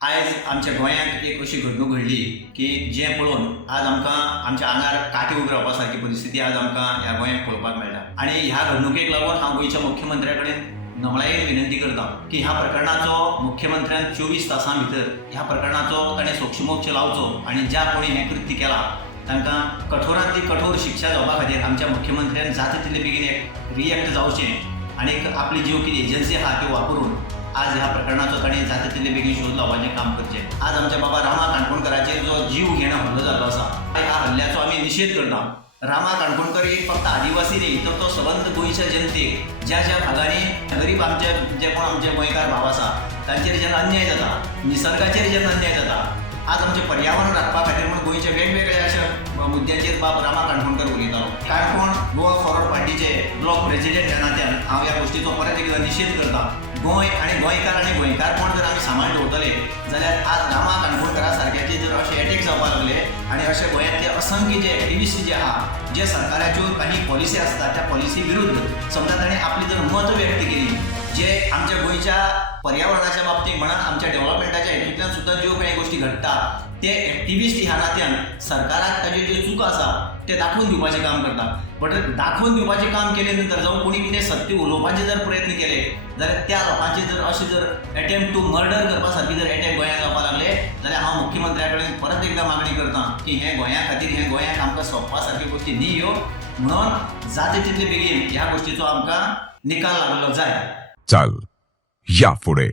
आयज आमच्या गोंयांत एक अशी घडणूक घडली की जे पळोवन आज आमकां आमच्या आंगार काटे उबे रावपा सारकी परिस्थिती आज आमकां ह्या गोंयांत पळोवपाक मेळटा। आनी ह्या घडणुकेक लागून हांव गोंयच्या मुख्यमंत्र्या कडेन नमळायेन विनंती करता की ह्या प्रकरणाचो मुख्यमंत्र्यान 24 तासां भितर ह्या प्रकरणाचो ताणें सोक्षमोक्ष लावचो आनी ज्या कोणी हें कृत्य केलां तांकां कठोरांतली कठोर शिक्षा जावपा खातीर आमच्या मुख्यमंत्र्यान जाता तितले बेगीन रिएक्ट जावचें आनी आपली ज्यो कितें एजन्सी आहा त्यो वापरून आज ह्या प्रकरणाचो ताणें जाता तितले बेगीन शोध लावपाचें काम करचें। आज आमच्या बाबा रामा काणकोणकराचेर जो जीव घेणा हल्लो जाल्लो आसा ह्या हल्ल्याचो आमी निशेध करता। रामा काणकोणकर एक फक्त आदिवासी न्ही तर तो सबंद गोंयच्या जनतेक ज्या ज्या भागांनी गरीब आमचे जे कोण आमचे गोंयकार भाव आसा तांचेर जेन्ना अन्याय जाता, निसर्गाचेर जेन्ना अन्याय जाता, आज आमचे पर्यावरण राखपा खातीर म्हण गोंयच्या वेगवेगळ्या अशा मुद्द्यांचेर बाब रामा काणकोणकर उलयतालो। काणकोण गोवा फॉरवर्ड पार्टीचे ब्लॉक प्रेसिडेंट ह्या नात्यान हांव ह्या गोश्टीचो परत एकदां निशेध करता। गोंय आनी गोंयकार आनी गोंयकारपण जर आमी सांबाळ दवरतले जाल्यार आज रामा काणकोणकरा सारक्याचे जर अशे एटॅक जावपाक लागले आनी अशे गोंयांतले असंख्य जे एक्टिविस्ट जे आहा जे सरकाराच्यो काही पॉलिसी आसता त्या पॉलिसी विरुद्ध समजा ताणें आपली जर मत व्यक्त केली जे आमच्या गोंयच्या पर्यावरणाच्या बाबतींत म्हणा आमच्या डेव्हलपमेंटाच्या हेतूंतल्यान सुद्दां ज्यो काही गोश्टी घडटा ते एक्टिविस्ट ह्या नात्यान सरकाराक ताजे ज्यो चूक आसा ते दाखोवन दिवपाचें काम करता। बट दाखोवन दिवपाचें काम केले नंतर जावं कोणी कितें सत्य उलोवपाचे जर प्रयत्न केले जाल्यार त्या लोकांचे जर अशें जर एटेम्प्ट टू मर्डर करपा सारकी जर एटॅक गोंयांत जावपाक लागले जाल्यार हांव मुख्यमंत्र्या कडेन परत एकदां मागणी करता की हें गोंया खातीर हें गोंयांक आमकां सोंपपा सारक्यो गोश्टी न्ही ह्यो, म्हणून जाता तितले बेगीन ह्या गोश्टीचो आमकां निकाल लागलो जाय। चल या पुढे।